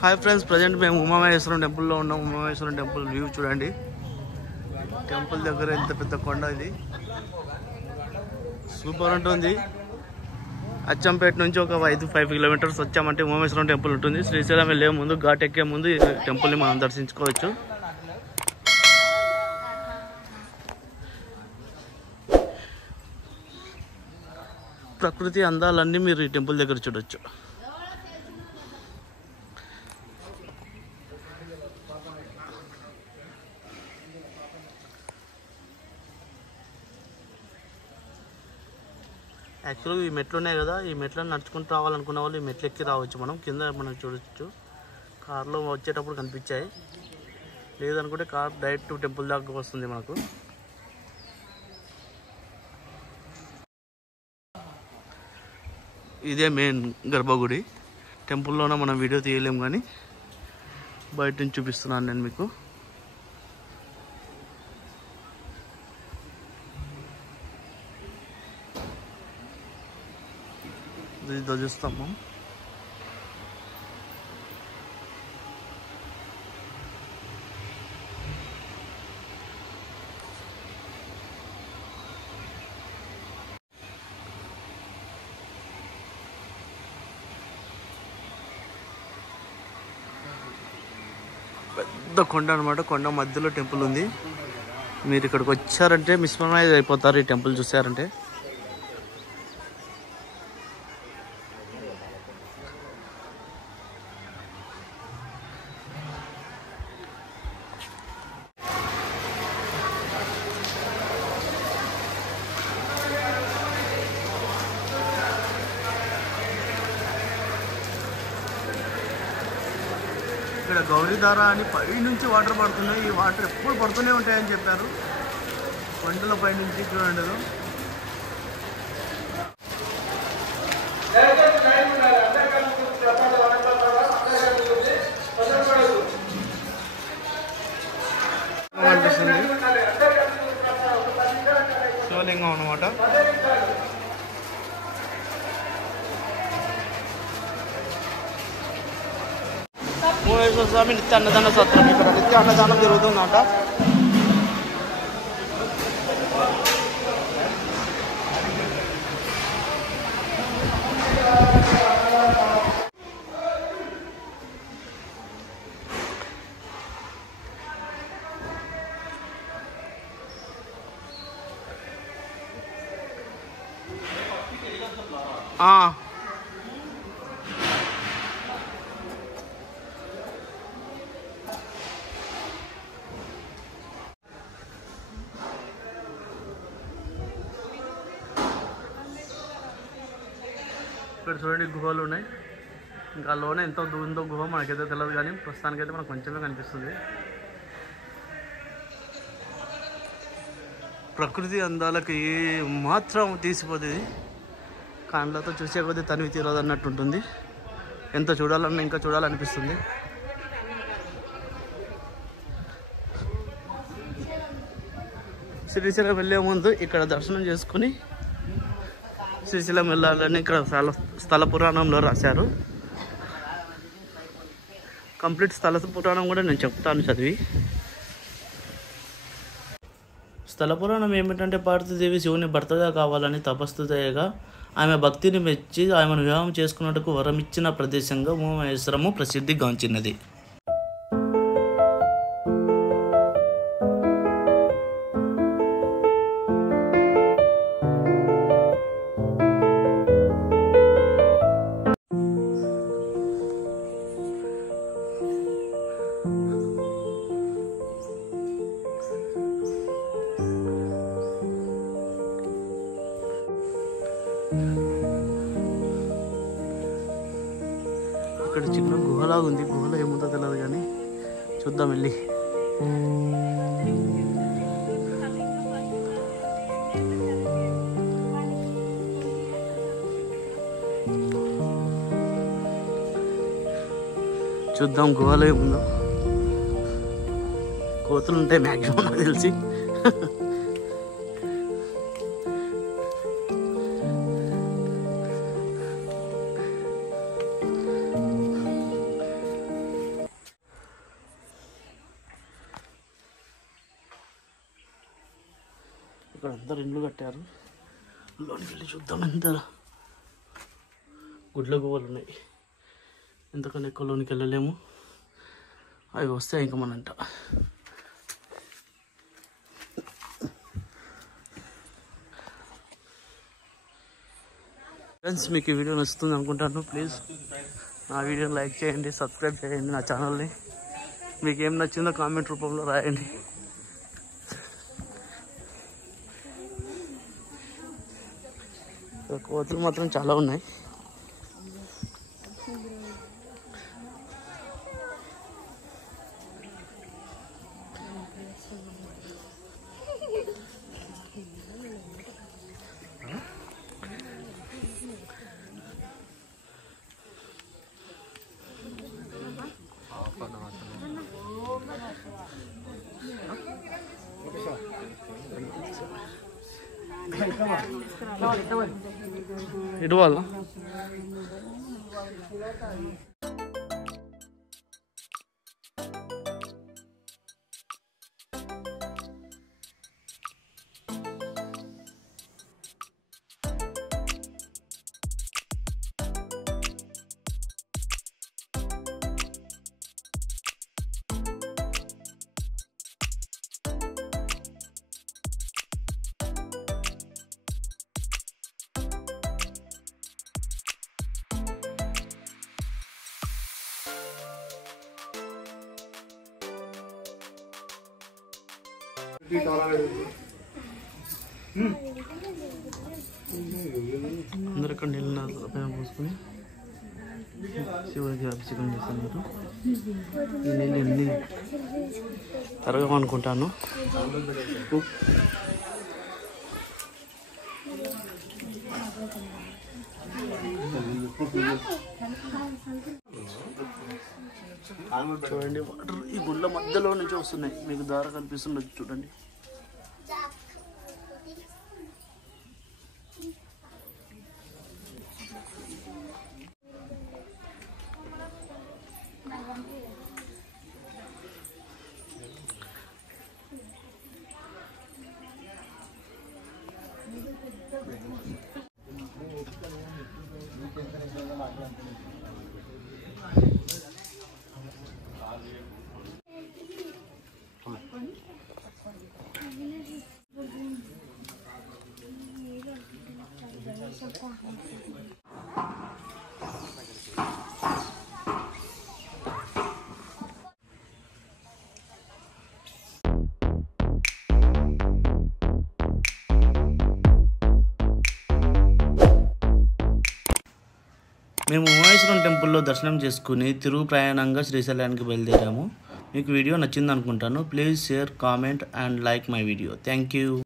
Hi friends, present మేము ఉమామహేశ్వరం టెంపుల్లో ఉన్నాం. ఉమామహేశ్వరం టెంపుల్ వ్యూ చూడండి. టెంపుల్ దగ్గర ఎంత పెద్ద కొండ, ఇది సూపర్ ఉంటుంది. అచ్చంపేట నుంచి ఒక 5 కిలోమీటర్స్ వచ్చామంటే ఉమామహేశ్వరం టెంపుల్ ఉంటుంది. శ్రీశైలం వెళ్ళే ముందు, ఘాట్ ఎక్కే ముందు ఈ టెంపుల్ని మనం దర్శించుకోవచ్చు. ప్రకృతి అందాలన్నీ మీరు ఈ టెంపుల్ దగ్గర చూడొచ్చు. యాక్చువల్గా ఈ మెట్లు ఉన్నాయి కదా, ఈ మెట్లను నడుచుకుంటూ రావాలనుకున్న వాళ్ళు ఈ మెట్లు ఎక్కి రావచ్చు. కింద మనం చూడొచ్చు. కార్లో వచ్చేటప్పుడు కనిపించాయి. లేదనుకుంటే కార్ డైరెక్ట్ టెంపుల్ దాకా వస్తుంది మనకు. ఇదే మెయిన్ గర్భగుడి. టెంపుల్లోనే మనం వీడియో తీయలేము, కానీ బయట నుంచి చూపిస్తున్నాను నేను మీకు. ఇది ధ్వజస్తంభం. పెద్ద కొండ అనమాట. కొండ మధ్యలో టెంపుల్ ఉంది. మీరు ఇక్కడికి వచ్చారంటే మిస్మరైజ్ అయిపోతారు ఈ టెంపుల్ చూసారంటే. ఇక్కడ గౌరీధార అని పై నుంచి వాటర్ పడుతున్నాయి. ఈ వాటర్ ఎప్పుడు పడుతూనే ఉంటాయని చెప్పారు. కొండల పై నుంచి చూడండి. అనిపిస్తుంది శివలింగం అన్నమాట. ఉమామహేశ్వర స్వామి నిత్య అన్నదాన సత్రం. ఇక్కడ నిత్య అన్నదానం జరుగుతుందంట. ఇక్కడ చూడండి, గుహలు ఉన్నాయి. ఇంకా లోనే ఎంతో దూరంతో గుహ మనకైతే తెలియదు, కానీ ప్రస్తుతానికైతే మనకు కొంచెమే కనిపిస్తుంది. ప్రకృతి అందాలకు ఏ మాత్రం తీసిపోతుంది. కాళ్ళతో చూసే కొద్దీ తనివి తీరదు అన్నట్టు ఉంటుంది. ఎంత చూడాలన్నా ఇంకా చూడాలనిపిస్తుంది. శ్రీశైలం వెళ్ళే ముందు ఇక్కడ దర్శనం చేసుకుని శ్రీశైలం వెళ్ళాలని ఇక్కడ స్థల పురాణంలో రాశారు. కంప్లీట్ స్థల పురాణం కూడా నేను చెప్తాను చదివి. స్థల పురాణం ఏమిటంటే, పార్వతీదేవి శివుని భర్తగా కావాలని తపస్సు చేయగా ఆమె భక్తిని మెచ్చి ఆమెను వివాహం చేసుకున్నట్టుకు వరమిచ్చిన ప్రదేశంగా ఉమామహేశ్వరము ప్రసిద్ధిగాంచినది. ఇక్కడ చిన్న గుహలాగా ఉంది. గుహలో ఏముందో తెలియదు, కానీ చూద్దాం వెళ్ళి. చూద్దాం గుహలో ఏముందో. కోతులు ఉంటాయి మ్యాక్సిమం నాకు తెలిసి. ఇక్కడ అందరు ఇండ్లు కట్టారు. లోనికి వెళ్ళి చూద్దాం ఎంత గుడ్ల గువ్వలు ఉన్నాయి. ఎంతకన్నా ఎక్కువ లోనికి వెళ్ళలేము. అవి వస్తే ఇంకా మనంట. ఫ్రెండ్స్, మీకు ఈ వీడియో నచ్చుతుంది అనుకుంటాను. ప్లీజ్ నా వీడియోని లైక్ చేయండి, సబ్స్క్రైబ్ చేయండి నా ఛానల్ని. మీకు ఏం నచ్చిందో కామెంట్ రూపంలో రాయండి. కోతులు మాత్రం చాలా ఉన్నాయి. ఇటు వాళ్ళ అందరు ఇక్కడ నీళ్ళు పోసుకొని శివుడికి అభిషేకం చేస్తున్నారు. ఈ నీళ్ళు ఎన్ని తరగమనుకుంటాను. చూడండి, వాటర్ ఈ గుళ్ళ మధ్యలో నుంచి వస్తున్నాయి. మీకు దారి కనిపిస్తున్నది చూడండి. మేము ఉమామహేశ్వరం టెంపుల్లో దర్శనం చేసుకుని తిరుగు ప్రయాణంగా శ్రీశైలానికి బయలుదేరాము. మీకు వీడియో నచ్చింది అనుకుంటాను. Please share, comment and like my video. Thank you.